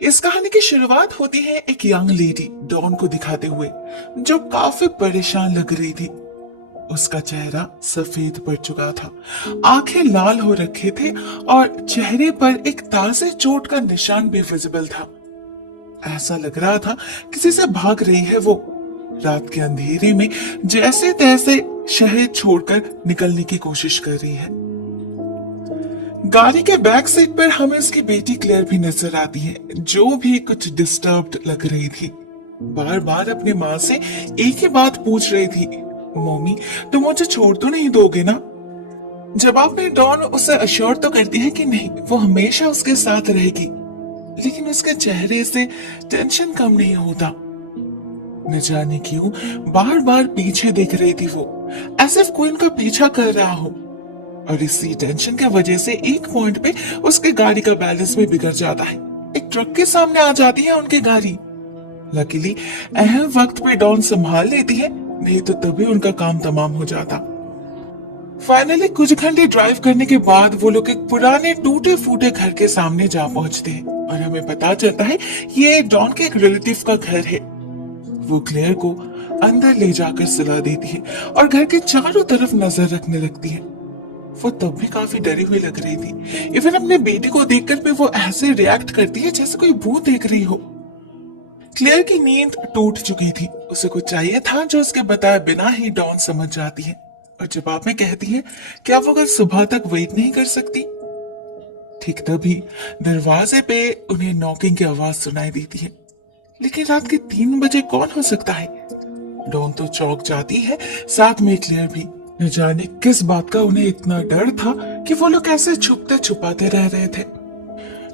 इस कहानी की शुरुआत होती है एक यंग लेडी डॉन को दिखाते हुए, जो काफी परेशान लग रही थी। उसका चेहरा सफेद पड़ चुका था, आंखें लाल हो रखे थे और चेहरे पर एक ताजे चोट का निशान भी विजिबल था। ऐसा लग रहा था किसी से भाग रही है वो, रात के अंधेरे में जैसे तैसे शहर छोड़कर निकलने की कोशिश कर रही है। गाड़ी के बैक सीट पर हमें उसकी बेटी क्लेयर भी नजर आती है, जो भी कुछ डिस्टर्ब्ड लग रही थी। बार बार अपनी माँ से एक ही बात पूछ रही थी, मम्मी तुम मुझे छोड़ तो नहीं दोगे ना। जवाब में डॉन उसे अश्योर तो करती है कि नहीं, वो हमेशा उसके साथ रहेगी, लेकिन उसके चेहरे से टेंशन कम नहीं होता। न जाने क्यों बार बार पीछे देख रही थी वो, ऐसे कोई उनका पीछा कर रहा हो। और इसी टेंशन के वजह से एक पॉइंट पे उसकी गाड़ी का बैलेंस भी बिगड़ जाता है। एक ट्रक के सामने आ जाती है उनकी गाड़ी। लकीली अहम वक्त पे डॉन संभाल लेती है, नहीं तो तभी उनका काम तमाम हो जाता। फाइनली कुछ घंटे ड्राइव करने के बाद वो लोग एक पुराने टूटे फूटे घर के सामने जा पहुंचते हैं और हमें पता चलता है ये डॉन के एक रिलेटिव का घर है। वो क्लेयर को अंदर ले जाकर सुला देती है और घर के चारों तरफ नजर रखने लगती है। वो तब भी काफी डरी हुई लग रही थी। इवन अपने बेटी को देखकर भी वो ऐसे रिएक्ट करती है जैसे कोई भूत देख रही हो। क्लेयर की नींद टूट चुकी थी, उसे कुछ चाहिए था जो उसके बताए बिना ही डॉन समझ जाती है और जवाब में कहती है क्या वो कल सुबह तक वेट नहीं कर सकती। ठीक तभी दरवाजे पे उन्हें नॉकिंग की आवाज सुनाई देती है, लेकिन रात के 3 बजे कौन हो सकता है। डॉन तो चौंक जाती है, साथ में क्लेयर भी। न जाने किस बात का उन्हें इतना डर था कि वो लोग ऐसे छुपते छुपाते रह रहे थे।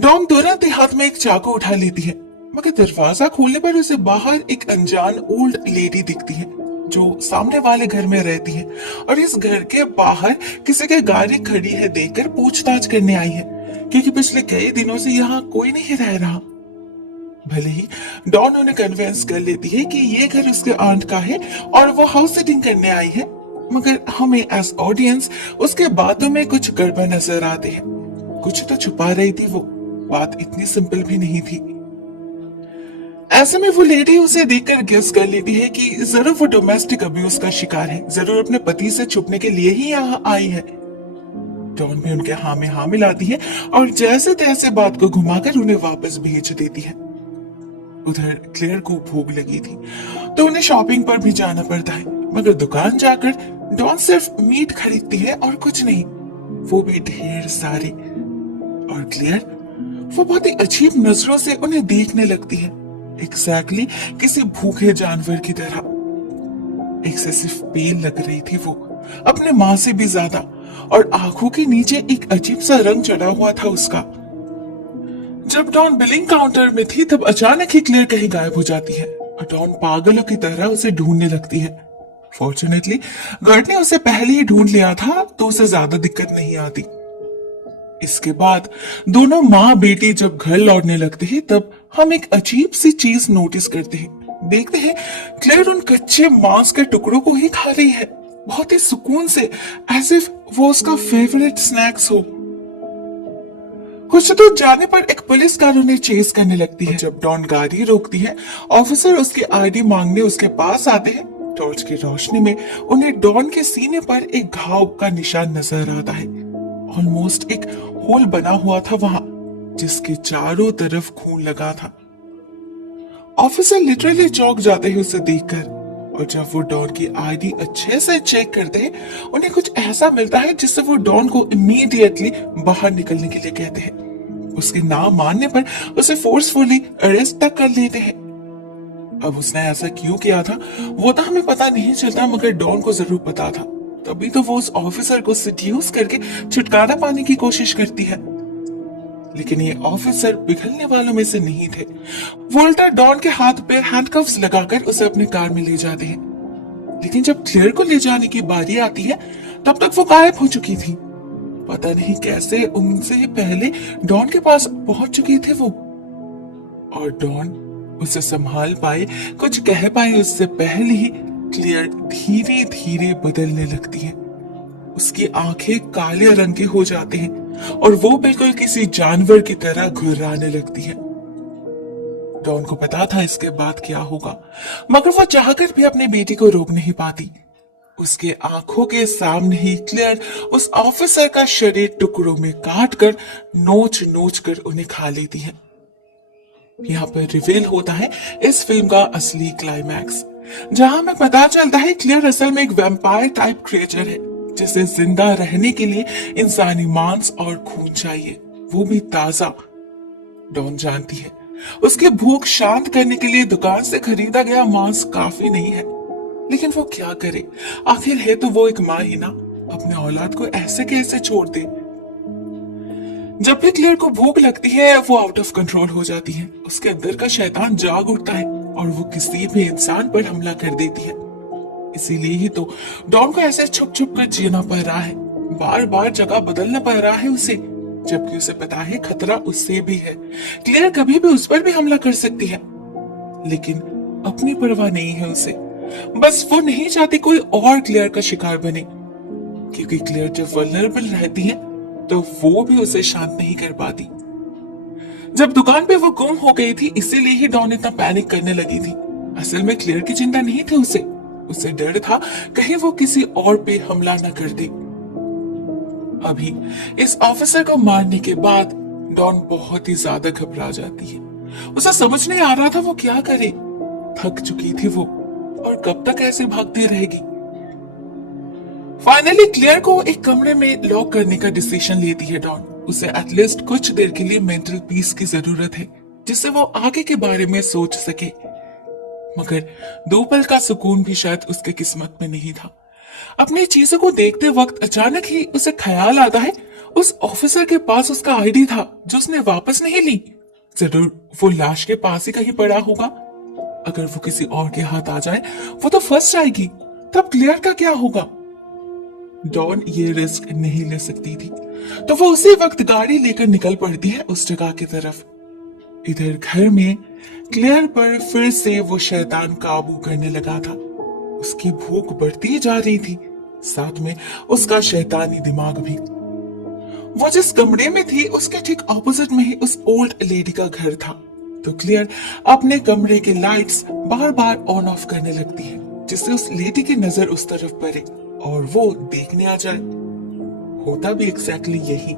डॉन तुरंत हाथ में एक चाकू उठा लेती है, मगर दरवाजा खोलने पर उसे बाहर एक अनजान ओल्ड लेडी दिखती है, जो सामने वाले घर में रहती है और इस घर के बाहर किसी की गाड़ी खड़ी है देखकर पूछताछ करने आई है, क्योंकि पिछले कई दिनों से यहाँ कोई नहीं रह रहा। भले ही डॉन उन्हें कन्विंस कर लेती है कि ये घर उसके आंट का है और वो हाउस सिटिंग करने आई है, मगर हमें एज ऑडियंस उसके बातों में कुछ गड़बड़ नजर आते हैं। कुछ तो छुपा रही थी वो, बात इतनी सिंपल भी नहीं थी। ऐसे में वो लेडी उसे देखकर गेस कर लेती है कि जरूर वो डोमेस्टिक अब्यूज का शिकार है, जरूर अपने पति से छुपने के लिए ही यहाँ आई है। डॉन भी उनके हाँ में हाँ मिलाती है और जैसे तैसे बात को घुमाकर उन्हें वापस भेज देती है। उधर क्लेयर को भूख लगी थी तो उन्हें शॉपिंग पर भी जाना पड़ता है, मगर दुकान जाकर डॉन सिर्फ मीट खरीदती है और कुछ नहीं, वो भी ढेर सारे। और क्लेयर वो बहुत ही अजीब नजरों से उन्हें देखने लगती है, एग्जैक्टली किसी भूखे जानवर की तरह। एक्सेसिव पेन लग रही थी वो, अपने माँ से भी ज्यादा, और आंखों के नीचे एक अजीब सा रंग चढ़ा हुआ था उसका। जब डॉन बिलिंग काउंटर में थी तब अचानक ही क्लेयर कहीं गायब हो जाती है और डॉन पागलों की तरह उसे ढूंढने लगती है। फॉर्चुनेटली गर्ट ने उसे पहले ही ढूंढ लिया था तो उसे ज्यादा दिक्कत नहीं आती। इसके बाद दोनों माँ बेटी जब घर लौटने लगते हैं तब हम एक अजीब सी चीज नोटिस करते हैं। देखते हैं क्लेयर उन कच्चे मांस के टुकड़ों को ही खा रही है, बहुत ही सुकून से, एज इफ वो उसका फेवरेट स्नैक्स हो। कुछ दूर जाने पर एक पुलिस कार उन्हें चेस करने लगती है। जब डॉन गाड़ी रोकती है, ऑफिसर उसकी आईडी मांगने उसके पास आते हैं। टॉर्च की रोशनी में उन्हें डॉन के सीने पर एक घाव का निशान नजर आता है। ऑलमोस्ट एक होल बना हुआ था वहां, जिसके चारों तरफ खून लगा था। ऑफिसर लिटरली चौंक जाते हैं उसे देखकर, और जब वो डॉन की आईडी अच्छे से चेक करते हैं, उन्हें कुछ ऐसा मिलता है जिससे वो डॉन को इमीडिएटली बाहर निकलने के लिए कहते हैं। उसके ना मानने पर उसे फोर्सफुली अरेस्ट तक कर लेते हैं। अब उसने ऐसा क्यों किया था वो तो हमें पता नहीं चलता, मगर डॉन को जरूर पता था, तभी तो वो उस ऑफिसर को सिड्यूस करके छुटकारा पाने की कोशिश करती है। लेकिन ये ऑफिसर पिघलने वालों में से नहीं थे। वोल्टर डॉन के हाथ पे हैंडकफ्स लगाकर उसे अपने कार में ले जाते हैं, लेकिन जब क्लेयर को ले जाने की बारी आती है तब तक वो गायब हो चुकी थी। पता नहीं कैसे उनसे पहले डॉन के पास पहुंच चुकी थे वो, और डॉन उसे संभाल पाए, कुछ कह पाए उससे पहले ही क्लेयर धीरे धीरे बदलने लगती है। उसकी आंखें काले रंग की हो जाती हैं और वो बिल्कुल किसी जानवर की तरह घुर्राने लगती है। डॉन को पता था इसके बाद क्या होगा, मगर वो चाहकर भी अपनी बेटी को रोक नहीं पाती। उसके आंखों के सामने ही क्लेयर उस ऑफिसर का शरीर टुकड़ों में काट कर नोच नोच कर उन्हें खा लेती है। यहाँ पर रिवील होता है इस फिल्म का असली क्लाइमैक्स, जहां हमें पता चलता है क्लियर असल में एक वैम्पायर टाइप क्रिएचर है, जिसे जिंदा रहने के लिए इंसानी मांस और खून चाहिए, वो भी ताजा। डॉन जानती है उसकी भूख शांत करने के लिए दुकान से खरीदा गया मांस काफी नहीं है, लेकिन वो क्या करे, आखिर है तो वो एक माँ ही ना, अपने औलाद को ऐसे कैसे छोड़ दे। जब भी क्लियर को भूख लगती है वो आउट ऑफ कंट्रोल हो जाती है, उसके अंदर का शैतान जाग उठता है और वो किसी भी इंसान पर हमला कर देती है। इसीलिए ही तो डॉन को ऐसे छुप छुप कर जीना पड़ रहा है, बार बार जगह बदलना पड़ रहा है उसे, जबकि उसे पता है खतरा उससे भी है, क्लियर कभी भी उस पर भी हमला कर सकती है। लेकिन अपनी परवाह नहीं है उसे, बस वो नहीं चाहती कोई और क्लियर का शिकार बने, क्योंकि क्लियर जब वल्नरेबल रहती है तो वो भी उसे शांत नहीं कर पाती। जब दुकान पे वो गुम हो गई थी इसीलिए ही डॉन इतना पैनिक करने लगी थी। असल में क्लियर की चिंता नहीं थी उसे डर था कहीं वो किसी और पे हमला न कर दे। अभी इस ऑफिसर को मारने के बाद डॉन बहुत ही ज्यादा घबरा जाती है। उसे समझ नहीं आ रहा था वो क्या करे, थक चुकी थी वो, और कब तक ऐसे भागती रहेगी। फाइनली क्लियर को एक कमरे में लॉक करने का डिसीजन लेती है डॉन। उसे एटलीस्ट कुछ देर के लिए मेंटल पीस की जरूरत है, जिससे वो आगे के बारे में सोच सके। मगर 2 पल का सुकून भी शायद उसके किस्मत में नहीं था। अपनी चीजों को देखते वक्त अचानक ही उसे ख्याल आता है उस ऑफिसर के पास उसका आईडी था जो उसने वापस नहीं ली। जरूर वो लाश के पास ही कहीं पड़ा होगा। अगर वो किसी और के हाथ आ जाए वो तो फंस जाएगी, तब क्लियर का क्या होगा। डॉन ये रिस्क नहीं ले सकती थी, तो वो उसी वक्त गाड़ी लेकर निकल पड़ती है उस जगह की तरफ। इधर घर में क्लियर पर फिर से वो शैतान काबू करने लगा था। उसकी भूख बढ़ती जा रही थी, साथ में उसका शैतानी दिमाग भी। वो जिस कमरे में थी उसके ठीक ऑपोजिट में ही उस ओल्ड लेडी का घर था, तो क्लियर अपने कमरे के lights bar bar on off करने लगती है, जिससे उस लेडी की नजर उस तरफ पड़े और वो देखने आ जाए। होता भी एग्जैक्टली यही।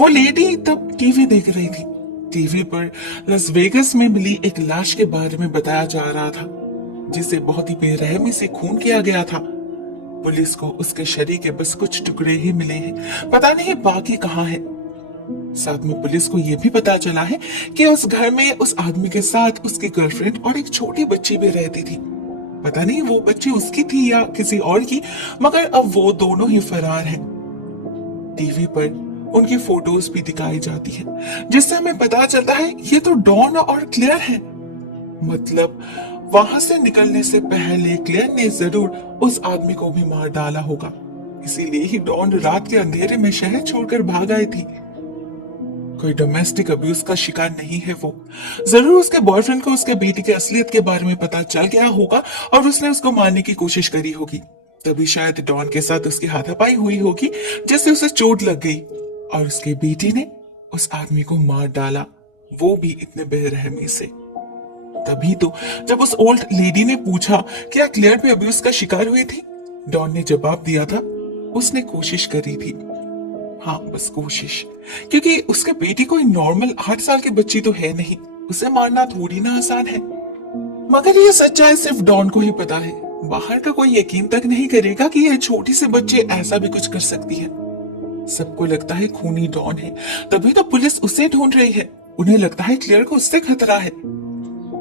वो लेडी तब टीवी देख रही थी। टीवी पर लस वेगस में मिली एक लाश के बारे में बताया जा रहा था, जिसे बहुत ही बेरहमी से खून किया गया था। पुलिस को उसके शरीर के बस कुछ टुकड़े ही मिले हैं, पता नहीं बाकी कहाँ है। साथ में पुलिस को यह भी पता चला है कि उस घर में उस आदमी के साथ उसकी गर्लफ्रेंड और एक छोटी बच्ची भी रहती थी। पता नहीं वो बच्ची उसकी थी या किसी और की, मगर अब वो दोनों ही फरार हैं। टीवी पर उनकी फोटोज भी दिखाई जाती है, जिससे हमें पता चलता है ये तो डॉन और क्लियर हैं। मतलब वहां से निकलने से पहले क्लियर ने जरूर उस आदमी को भी मार डाला होगा, इसीलिए ही डॉन रात के अंधेरे में शहर छोड़कर भाग आई थी। कोई डोमेस्टिक अब्यूज का शिकार नहीं है वो। जरूर उसके बॉयफ्रेंड को उसके बेटी की असलियत के बारे में पता चल गया होगा और उसने उसको मारने की कोशिश करी होगी। तभी शायद डॉन के साथ उसकी हाथापाई हुई होगी, जिससे उसे चोट लग गई और उसकी बेटी ने उस आदमी को मार डाला, वो भी इतने बेरहमी से। तभी तो जब उस ओल्ड लेडी ने पूछा क्या क्लियर भी अब्यूज का शिकार हुई थी, डॉन ने जवाब दिया था उसने कोशिश करी थी। हाँ, बस कोशिश, क्योंकि उसके बेटी कोई नॉर्मल 8 साल की बच्ची तो है नहीं, उसे मारना थोड़ी ना आसान है। मगर ये सच्चाई सिर्फ डॉन को ही पता है। बाहर का कोई यकीन तक नहीं करेगा कि यह छोटी सी बच्ची ऐसा भी कुछ कर सकती है। सबको लगता है खूनी डॉन है, तभी तो पुलिस उसे ढूंढ रही है। उन्हें लगता है क्लियर को उससे खतरा है।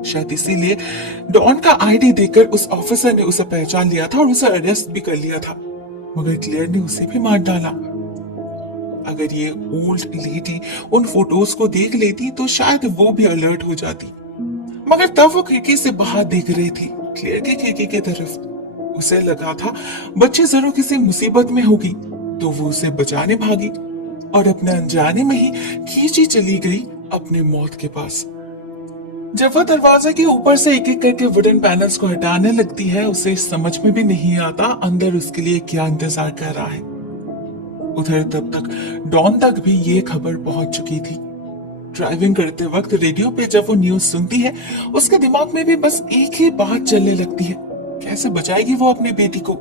शायद इसीलिए डॉन का आईडी देखकर उस ऑफिसर ने उसे पहचान लिया था और उसे अरेस्ट भी कर लिया था, मगर क्लियर ने उसे भी मार डाला। अगर ये ओल्ड लेडी उन फोटोज को देख लेती तो शायद वो भी अलर्ट हो जाती, मगर तब वो खिड़की से बाहर देख रही थी, क्लियर की खिड़की की तरफ। उसे लगा था बच्ची जरूर किसी मुसीबत में होगी, तो वो उसे बचाने भागी और अपने अनजाने में ही खींची चली गई अपने मौत के पास। जब वो दरवाजे के ऊपर से एक एक करके वुडन पैनल्स को हटाने लगती है, उसे समझ में भी नहीं आता अंदर उसके लिए क्या इंतजार कर रहा है। उधर तब तक डॉन तक भी ये खबर पहुंच चुकी थी। ड्राइविंग करते वक्त रेडियो पे जब वो न्यूज सुनती है, उसके दिमाग में भी बस एक ही बात चलने लगती है, कैसे बचाएगी वो अपनी बेटी को।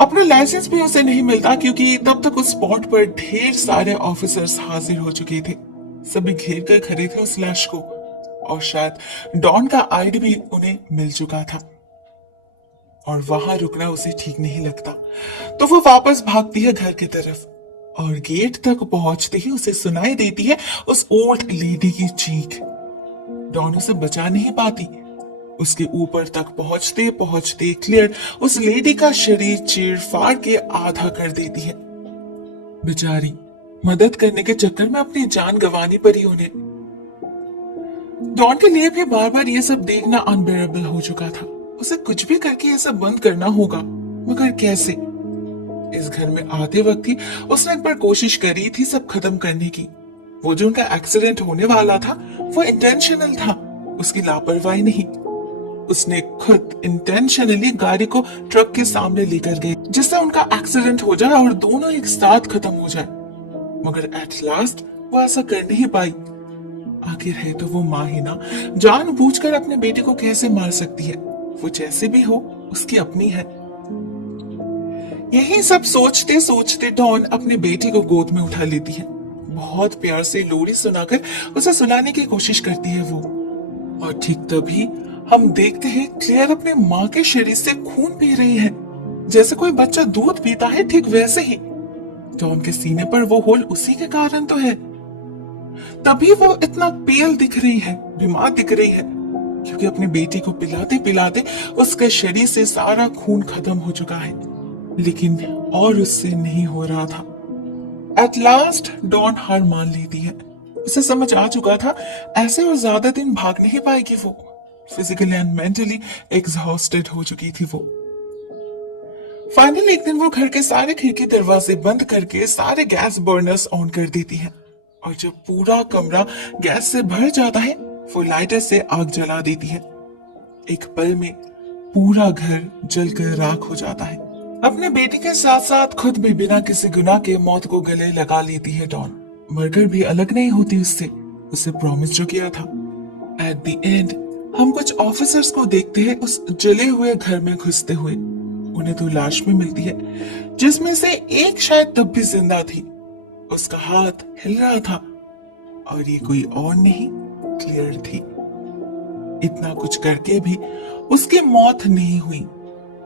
अपना लाइसेंस भी उसे नहीं मिलता क्योंकि तब तक उस स्पॉट पर ढेर सारे ऑफिसर्स हाजिर हो चुके थे। सभी घेर कर खड़े थे उस लाश को, और शायद डॉन का आईडी भी उन्हें मिल चुका था। और वहां रुकना उसे ठीक नहीं लगता, तो वो वापस भागती है घर की तरफ, और गेट तक पहुंचते ही उसे सुनाई देती है उस ओल्ड लेडी की चीख। डॉन उसे बचा नहीं पाती। उसके ऊपर तक पहुंचते पहुंचते क्लेयर उस लेडी का शरीर चीर फाड़ के आधा कर देती है। बेचारी मदद करने के चक्कर में अपनी जान गंवानी पड़ी उन्हें। डॉन के लिए भी बार बार ये सब देखना अनबेरेबल हो चुका था। उसे कुछ भी करके ये सब बंद करना होगा, मगर कैसे? इस घर में आते वक्त ही उसने एक बार कोशिश करी थी सब खत्म करने की। वो जो उनका एक्सीडेंट होने वाला था वो इंटेंशनल था, उसकी लापरवाही नहीं। उसने खुद इंटेंशनली गाड़ी को ट्रक के सामने लेकर गई जिससे उनका एक्सीडेंट हो जाए और दोनों एक साथ खत्म हो जाए। मगर एट लास्ट वो ऐसा कर नहीं पाई। आखिर है तो वो माँ ही ना, जानबूझकर अपने बेटे को कैसे मार सकती है? वो जैसे भी हो उसकी अपनी है। यही सब सोचते सोचते डॉन अपने बेटे को गोद में उठा लेती है। बहुत प्यार से लोरी सुनाकर उसे सुलाने की कोशिश करती है वो। और ठीक तभी हम देखते हैं क्लेयर अपने माँ के शरीर से खून पी रही है, जैसे कोई बच्चा दूध पीता है, ठीक वैसे ही। डॉन के सीने पर वो होल उसी के कारण तो है। तभी वो इतना पेल दिख रही है, बीमार दिख रही है, क्योंकि अपने बेटे को पिलाते पिलाते उसके शरीर से सारा खून खत्म हो चुका है, लेकिन और उससे नहीं हो रहा था। एट लास्ट डॉन हार मान लेती है। उसे समझ आ चुका था ऐसे और ज्यादा दिन भाग नहीं पाएगी वो। फिजिकली एंड मेंटली एग्जॉस्टेड हो चुकी थी वो। फाइनली एक दिन वो घर के सारे खिड़की दरवाजे बंद करके सारे गैस बर्नर्स ऑन कर देती है, और जब पूरा कमरा गैस से भर जाता है वो लाइटर से आग जला देती है। एक पल में पूरा घर जलकर राख हो जाता है। अपने बेटे के साथ साथ खुद भी बिना किसी गुनाह के मौत को गले लगा लेती है डॉन। मरकर भी अलग नहीं होती उससे, उसे प्रॉमिस जो किया था। एट द एंड हम कुछ ऑफिसर्स को देखते हैं उस जले हुए घर में घुसते हुए। उन्हें तो लाश भी मिलती है, जिसमें से एक शायद तब भी जिंदा थी। उसका हाथ हिल रहा था, और ये कोई और नहीं क्लियर थी। इतना कुछ करके भी उसकी मौत नहीं हुई,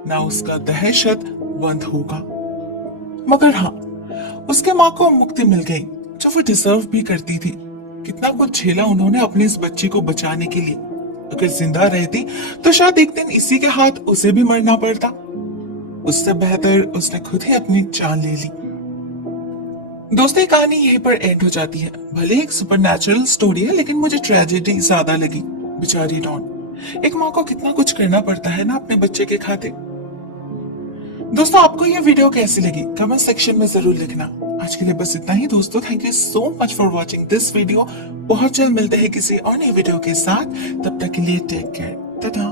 ना उसका दहशत बंद होगा। मगर हाँ, उसके माँ को मुक्ति मिल गई, जो वो डिजर्व भी करती थी। कितना कुछ झेला उन्होंने अपने इस बच्ची को बचाने के लिए। अगर जिंदा रहती तो शायद एक दिन इसी के हाथ उसे भी मरना पड़ता। उससे बेहतर उसने खुद ही अपनी जान ले ली। दोस्तों, कहानी यहीं पर एंड हो जाती है। भले एक सुपरनैचुरल स्टोरी है, लेकिन मुझे ट्रेजेडी ज्यादा लगी। बेचारी डॉन, एक माँ को कितना कुछ करना पड़ता है ना अपने बच्चे के खातिर। दोस्तों, आपको ये वीडियो कैसी लगी कमेंट सेक्शन में जरूर लिखना। आज के लिए बस इतना ही दोस्तों। Thank you so much for watching this video. बहुत जल्द मिलते हैं किसी और नई वीडियो के साथ। तब तक के लिए टेक केयर। टाटा।